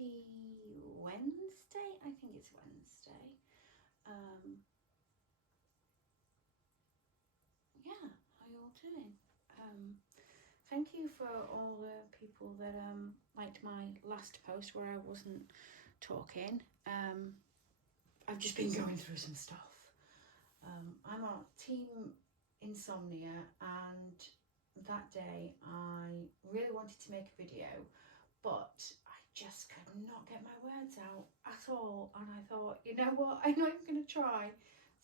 Happy Wednesday. I think it's Wednesday. Yeah, how you all doing? Thank you for all the people that liked my last post where I wasn't talking. I've just been going through some stuff. I'm on Team Insomnia, and that day I really wanted to make a video, but I just could not get my words out at all, and I thought, you know what, I'm not even going to try.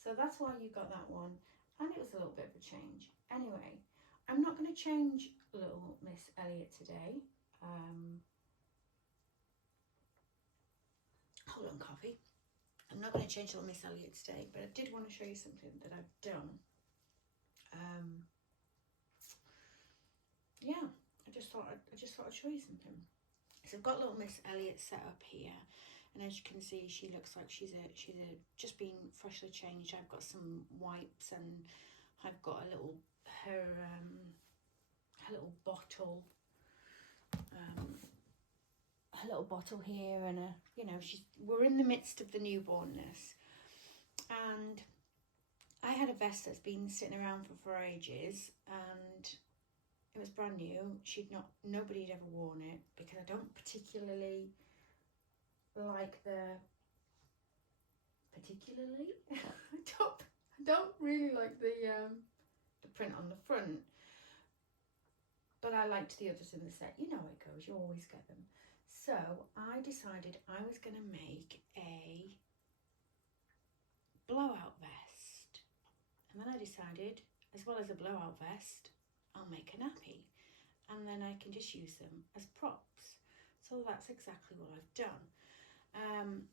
So that's why you got that one, and it was a little bit of a change. Anyway, I'm not going to change little Miss Elliot today. Hold on, coffee. I'm not going to change little Miss Elliot today, but I did want to show you something that I've done. Yeah, I just thought I'd show you something. So I've got little Miss Elliot set up here, and as you can see, she looks like she's just been freshly changed. I've got some wipes, and I've got her little bottle, her little bottle here, and we're in the midst of the newbornness, and I had a vest that's been sitting around for ages, and it was brand new. Nobody had ever worn it, because I don't particularly like I don't really like the print on the front, but I liked the others in the set. You know how it goes, you always get them. So I decided I was going to make a blowout vest, and then I decided, as well as a blowout vest, I'll make a nappy, and then I can just use them as props. So that's exactly what I've done.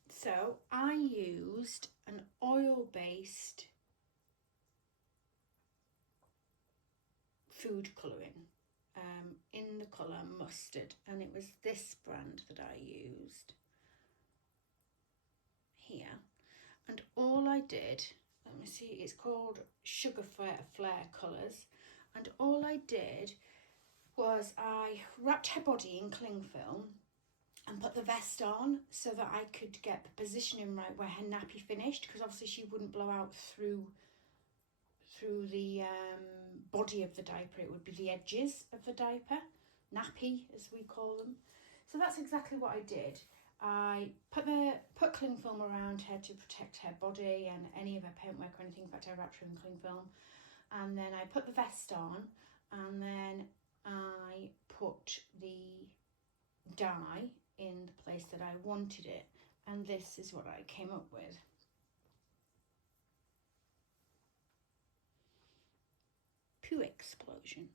So I used an oil-based food colouring in the colour mustard, and it was this brand that I used here. And all I did, let me see, it's called Sugar Flair Colours, and all I did was I wrapped her body in cling film and put the vest on so that I could get the positioning right where her nappy finished, because obviously she wouldn't blow out through the body of the diaper. It would be the edges of the diaper, nappy as we call them. So that's exactly what I did. I put cling film around her to protect her body and any of her paintwork or anything. In fact, I wrapped her in cling film. And then I put the vest on, and then I put the dye in the place that I wanted it. And this is what I came up with. Poo explosion.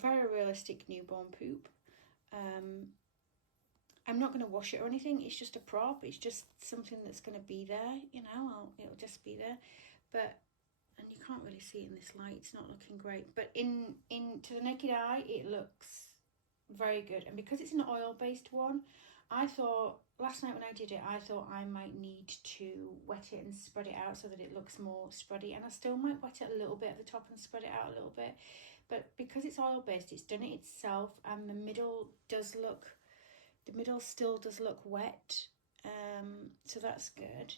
Very realistic newborn poop. I'm not going to wash it or anything. It's just a prop. It's just something that's going to be there, it'll just be there. And you can't really see it in this light. It's not looking great. But to the naked eye, it looks very good. And because it's an oil-based one, I thought, last night when I did it, I thought I might need to wet it and spread it out so that it looks more spready. And I still might wet it a little bit at the top and spread it out a little bit. But because it's oil-based, it's done it itself, and the middle still does look wet. So that's good.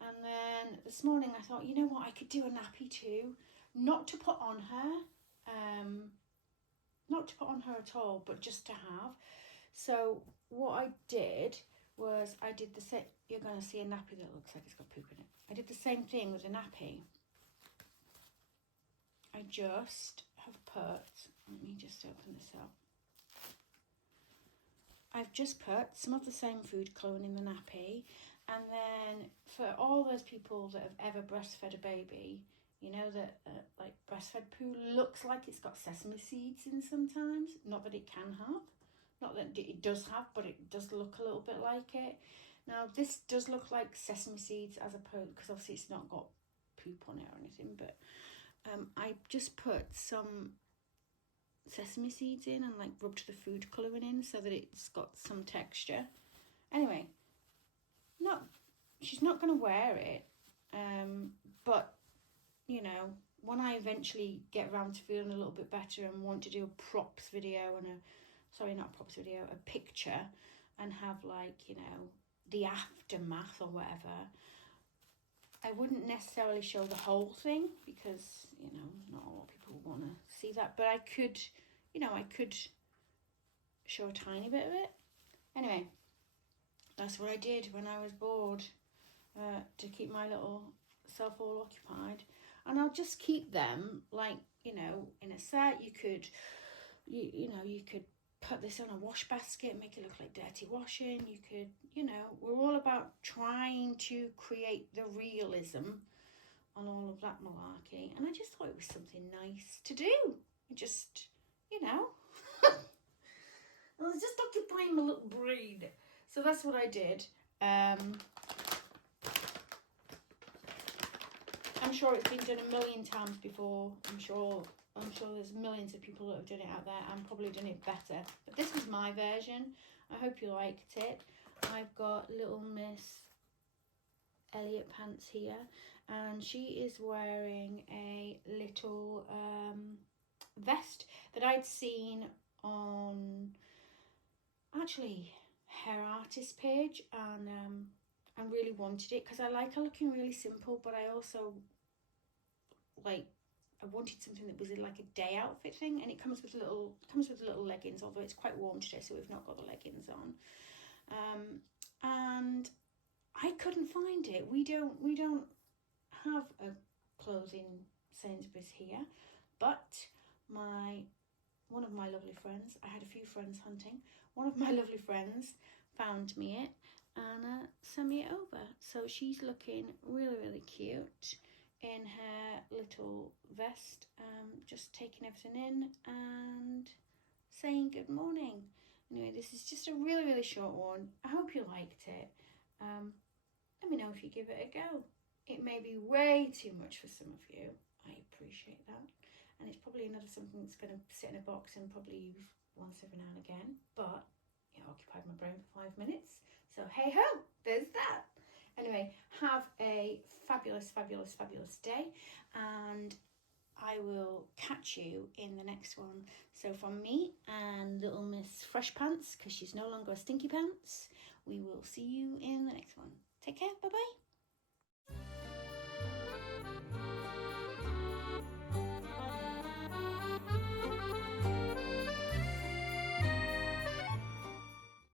And then this morning I thought, you know what, I could do a nappy too. Not to put on her. Not to put on her at all, but just to have. So what I did was you're going to see a nappy that looks like it's got poop in it. I did the same thing with a nappy. I just have put, let me just open this up. I've just put some of the same food colouring in the nappy, and then for all those people that have ever breastfed a baby, you know that like breastfed poo looks like it's got sesame seeds in sometimes. Not that it can have, not that it does have, but it does look a little bit like it. Now this does look like sesame seeds as opposed, because obviously it's not got poop on it or anything, but I just put some sesame seeds in and like rubbed the food colouring in so that it's got some texture. Anyway, she's not going to wear it, but when I eventually get around to feeling a little bit better and want to do a props video and sorry, not a props video, a picture, and have like, you know, the aftermath or whatever, I wouldn't necessarily show the whole thing because, you know, not a lot of people want to see that, but I could, you know, I could show a tiny bit of it. Anyway, that's what I did when I was bored, to keep my little self all occupied. And I'll just keep them like, you know, in a set. You could, you know, you could put this on a wash basket, make it look like dirty washing. You could, you know, we're all about trying to create the realism on all of that malarkey. And I just thought it was something nice to do. Just, you know, I was just occupying my little brain. So that's what I did. I'm sure it's been done a million times before. I'm sure there's millions of people that have done it out there and probably done it better. But this was my version. I hope you liked it. I've got little Miss Elliot pants here, and she is wearing a little vest that I'd seen on actually her artist page, and I really wanted it because I like her looking really simple, but I also like, I wanted something that was like a day outfit thing, and it comes with little leggings, although it's quite warm today, so we've not got the leggings on. And I couldn't find it. We don't have a clothing Sainsbury's here, but one of my lovely friends, I had a few friends hunting, one of my lovely friends found me it and sent me it over. So she's looking really, really cute in her little vest, just taking everything in and saying good morning. Anyway, this is just a really, really short one. I hope you liked it. Let me know if you give it a go. It may be way too much for some of you. I appreciate that. And it's probably another something that's going to sit in a box and probably use once every now and again. But it occupied my brain for 5 minutes. So hey ho, there's that. Anyway, have a fabulous, fabulous, fabulous day. And I will catch you in the next one. So from me and little Miss Fresh Pants, because she's no longer a Stinky Pants, we will see you in the next one. Take care. Bye-bye.